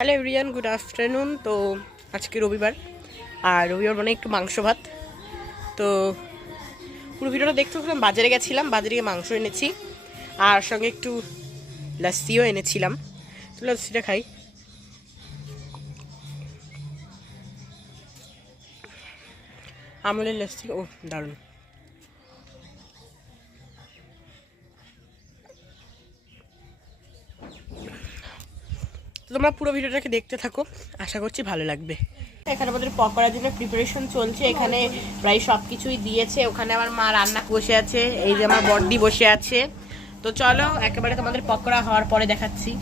Hello everyone, good afternoon. তো আজকে রবিবার, আর রবিবার মানে একটু মাংস ভাত। তো পুরো ভিডিওটা দেখতে পেলাম। বাজারে গেছিলাম, বাজারে গিয়ে মাংস এনেছি, আর সঙ্গে একটু লস্যিও এনেছিলাম। তো লস্যিটা খাই। আমলের লস্যি, ও দারুণ। তো তোমরা পুরো ভিডিওটাকে দেখতে থাকো, আশা করছি ভালো লাগবে। এখানে আমাদের পকোড়ার জন্য প্রিপারেশন চলছে। এখানে প্রায় সব কিছুই দিয়েছে। ওখানে আমার মা রান্না বসে আছে, এই যে আমার বড়দি বসে আছে। তো চলো একেবারে তোমাদের পকোড়া হওয়ার পরে দেখাচ্ছি।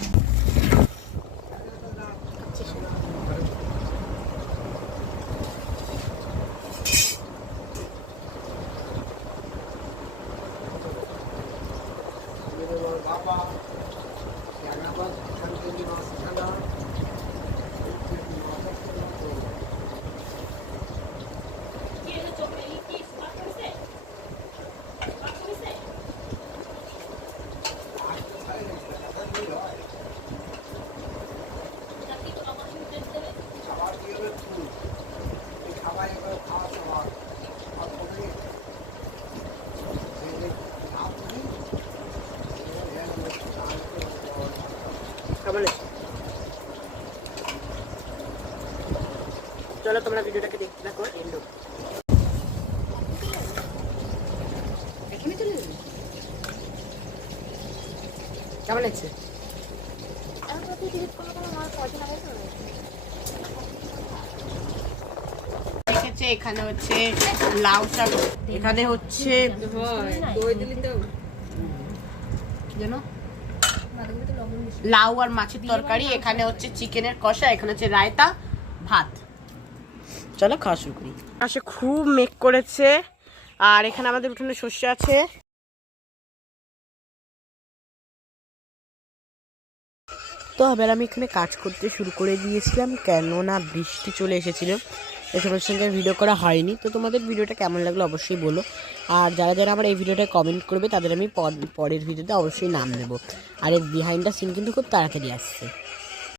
চলো তোমরা ভিডিওটাকে দেখতে থাকো। কেমন লাগছে? এখানে হচ্ছে লাউ শাক, এখানে হচ্ছে লাউ আর মাছের তরকারি, এখানে হচ্ছে চিকেনের কষা, এখানে হচ্ছে রায়তা, ভাত। চলো খাওয়া শুরু করি। আসে খুব মেঘ করেছে, আর এখানে আমাদের উঠোনে সর্ষে আছে। তো আবার আমি এখানে কাজ করতে শুরু করে দিয়েছিলাম, কেননা বৃষ্টি চলে এসেছিল। এই সময়ের সঙ্গে ভিডিও করা হয়নি। তো তোমাদের ভিডিওটা কেমন লাগলো অবশ্যই বলো। আর যারা যারা আমার এই ভিডিওটা কমেন্ট করবে তাদের আমি পরের ভিডিওতে অবশ্যই নাম দেবো। আর এর বিহাইন্ড দ্য সিন কিন্তু খুব তাড়াতাড়ি আসছে।